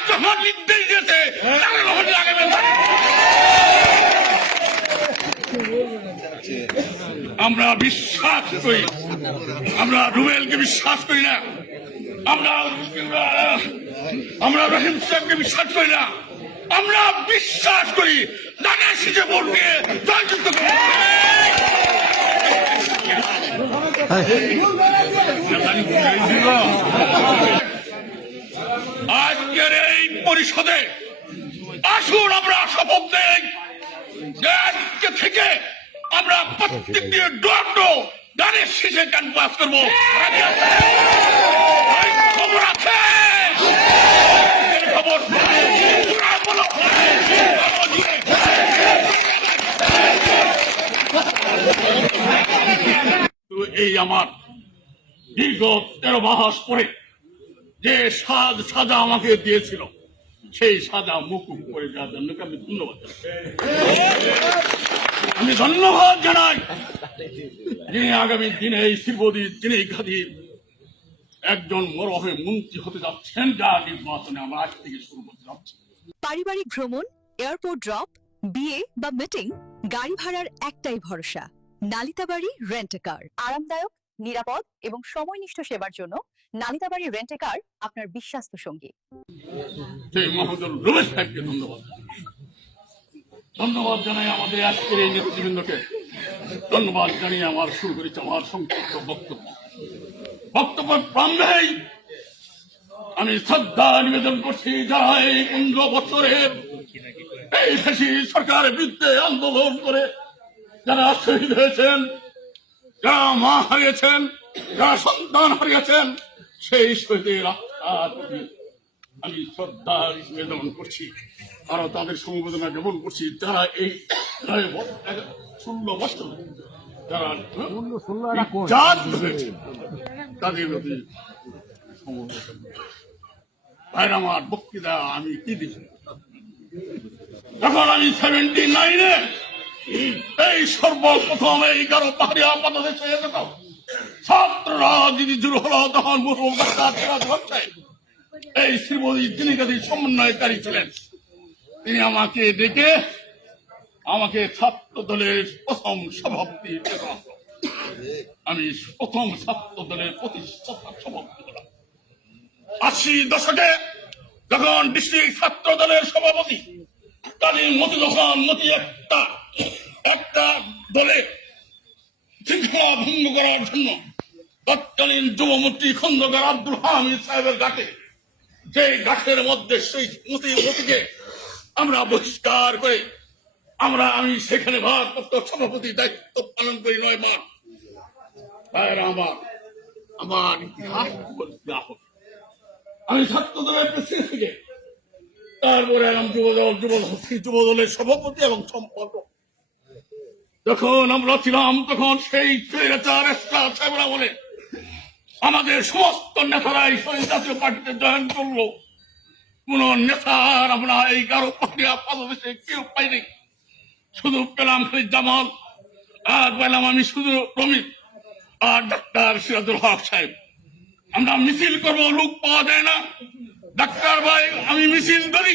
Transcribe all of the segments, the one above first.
তারেক রহমান নির্দেশ দিয়েছে তারেক রহমানের আগামী আমরা বিশ্বাস করি, আমরা রুবেলকে বিশ্বাস করি না, আমরা রহিম সাহেবকে বিশ্বাস করি না, আমরা বিশ্বাস করি ধানের শীষে ভোট দিয়ে জয়যুক্ত করব। আজকের এই পরিষদে আসুন আমরা শপথ নেই আজকে থেকে আমরা প্রত্যেকটি ডোর টু ধানের শীষে ক্যাম্পাস করবো। খবর আছে, খবর এই আমার দীর্ঘ 13 মাস পরে যে সাজা আমাকে দিয়েছিল সেই সাজা মুকুব করে যাওয়ার জন্য আমি ধন্যবাদ জানাই যিনি আগামী দিনে এই শ্রীবদী যিনি গাদীর একজন মরহে মন্ত্রী হতে যাচ্ছেন, যা নির্বাচনে আমরা আজ থেকে শুরু করতে যাচ্ছি। পারিবারিক ভ্রমণ, এয়ারপোর্ট ড্রপ, বিয়ে বা মিটিং, গাড়ি ভাড়ার একটাই ভরসা, নালিতাবাড়ি রেন্ট এ কার। আরামদায়ক, নিরাপদ এবং সময়নিষ্ঠ সেবার জন্য নালিতাবাড়ি রেন্ট এ কার আপনার বিশ্বস্ত সঙ্গী। সেই মহোদয় রমেশ সাহেবকে ধন্যবাদ জানাই, আমাদের আজকের এই নেতৃবৃন্দকে ধন্যবাদ জানিয়ে আমার শুরু করেছি আমার সংক্ষিপ্ত বক্তব্য প্রারম্ভেই আমি শ্রদ্ধা নিবেদন করছি যারা এই 15 বছরের এই সরকারের বিরুদ্ধে আন্দোলন করে যারা শহীদ হয়েছেন, যারা মা হারিয়েছেন, যারা সন্তান হারিয়েছেন, সেই শহীদের আত্মার প্রতি আমি শ্রদ্ধা নিবেদন করছি, আরো তাদের সমবেদনা জ্ঞাপন করছি যারা এই 16 বছর যারা তাদের প্রতি ভাইরা আমার বক্তৃতা আমি কি দিচ্ছি। যখন আমি 79-এ এই সর্বপ্রথম এই 11 পাহাড়িয়া বাংলাদেশে ছাত্ররা যদি শুরু হলো তখন এই শ্রীমতী যিনি গাদীর সমন্বয়কারী ছিলেন তিনি আমাকে ডেকে আমাকে ছাত্র দলের প্রথম সভাপতি, আমি প্রথম ছাত্র দলের প্রতিষ্ঠাতা সভাপতি হলাম। 80 দশকে যখন ডিস্ট্রিক্ট ছাত্র দলের সভাপতি তাদের মতি একটা দলে শৃঙ্খলা ভঙ্গ করার জন্য তৎকালীন যুবমন্ত্রী খন্দকার আব্দুল হামিদ সাহেবের ঘাটে, যে ঘাটের মধ্যে সেই মতিকে আমরা বহিষ্কার করে আমি সেখানে ভারপ্রাপ্ত সভাপতি দায়িত্ব পালন করি 9 মাস। আমার ইতিহাস আমি ছাত্র দলের প্রেসিডেন্ট থেকে তারপরে যুব দলের সভাপতি এবং সম্পাদক। যখন আমরা ছিলাম তখন সেই সাহেবরা বলে আমাদের সমস্ত নেতারাই শহীদ জাতীয় পার্টিতে জয়েন করলো, কোন নেতার আমরা এই 11 পাহাড়িয়া বাংলাদেশে কেউ পাইনি, শুধু পেলাম খালি জামাল আর পেলাম আমি শুধু রমিত আর ডাক্তার সিরাজুল হক সাহেব। আমরা মিছিল করবো, লোক পাওয়া যায় না, ডাক্তার ভাই আমি মিছিল করি,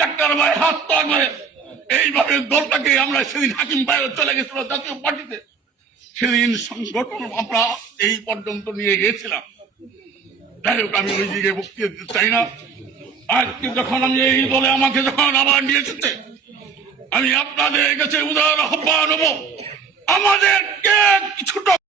ডাক্তার ভাই হাত পা করে এইভাবে দলটাকে আমরা সেদিন হাকিম ভাই চলে গেছিল জাতীয় পার্টিতে, সেদিন সংগঠন আমরা এই পর্যন্ত নিয়ে গিয়েছিলাম। যাই হোক আমি ওই দিকে বক্তৃতা দিতে চাই না। আজকে যখন আমি এই দলে আমাকে যখন আবার নিয়ে এসেছে, আমি আপনাদের কাছে উদার আহ্বান হবো, আমাদেরকে কিছুটা